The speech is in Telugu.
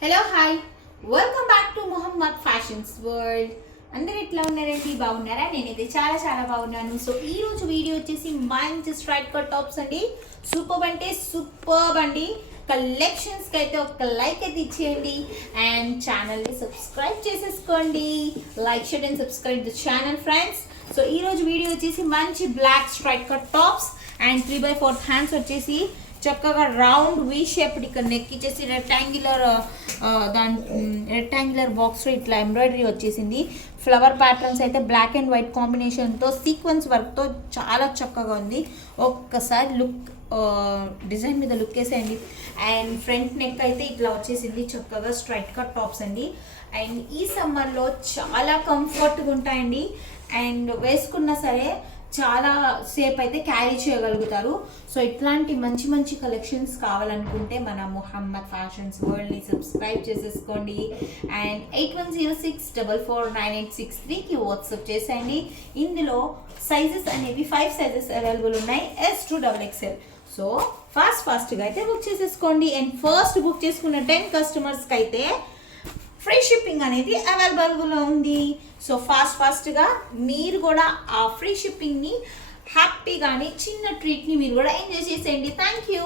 Hello hi welcome back to Mohammed fashions world. అందరు ఎట్లా ఉన్నారండి? బాగున్నారా? నేనైతే చాలా చాలా బాగున్నాను. సో ఈ రోజు వీడియో వచ్చేసి మంచి స్ట్రైట్ కట్ టాప్స్ అండి. సూపర్ అంటే సూపర్ అండి. కలెక్షన్స్కి అయితే ఒక లైక్ అయితే ఇచ్చేయండి అండ్ ఛానల్ని సబ్స్క్రైబ్ చేసేసుకోండి. Like share and subscribe the channel friends. So ఈ రోజు వీడియో వచ్చేసి మంచి black straight cut tops and 3/4 hands వచ్చేసి చక్కగా రౌండ్ వీ షేప్ ఇక్కడ నెక్ ఇచ్చేసి రెక్టాంగులర్ బాక్స్లో ఇట్లా ఎంబ్రాయిడరీ వచ్చేసింది. ఫ్లవర్ ప్యాటర్న్స్ అయితే బ్లాక్ అండ్ వైట్ కాంబినేషన్తో సీక్వెన్స్ వర్క్తో చాలా చక్కగా ఉంది. ఒక్కసారి లుక్ డిజైన్ మీద లుక్ వేసేయండి. అండ్ ఫ్రంట్ నెక్ అయితే ఇట్లా వచ్చేసింది చక్కగా స్ట్రైట్ కట్ టాప్స్ అండి. అండ్ ఈ సమ్మర్లో చాలా కంఫర్ట్గా ఉంటాయండి. అండ్ వేసుకున్నా సరే చాలా సేపు అయితే క్యారీ చేయగలుగుతారు. సో ఇట్లాంటి మంచి మంచి కలెక్షన్స్ కావాలనుకుంటే మన మొహమ్మద్ ఫ్యాషన్స్ వరల్డ్ని సబ్స్క్రైబ్ చేసేసుకోండి. అండ్ 8106449863కి వాట్సాప్ చేసేయండి. ఇందులో సైజెస్ అనేవి 5 సైజెస్ అవైలబుల్ ఉన్నాయి, S to XXL. సో ఫాస్ట్గా అయితే బుక్ చేసేసుకోండి. అండ్ ఫస్ట్ బుక్ చేసుకున్న 10 కస్టమర్స్కి అయితే ఫ్రీ షిప్పింగ్ అనేది అవైలబుల్గా ఉంది. సో ఫాస్ట్గా మీరు కూడా ఆ ఫ్రీ షిప్పింగ్ని హ్యాపీగాని చిన్న ట్రీట్ని మీరు కూడా ఎంజాయ్ చేసేయండి. Thank you.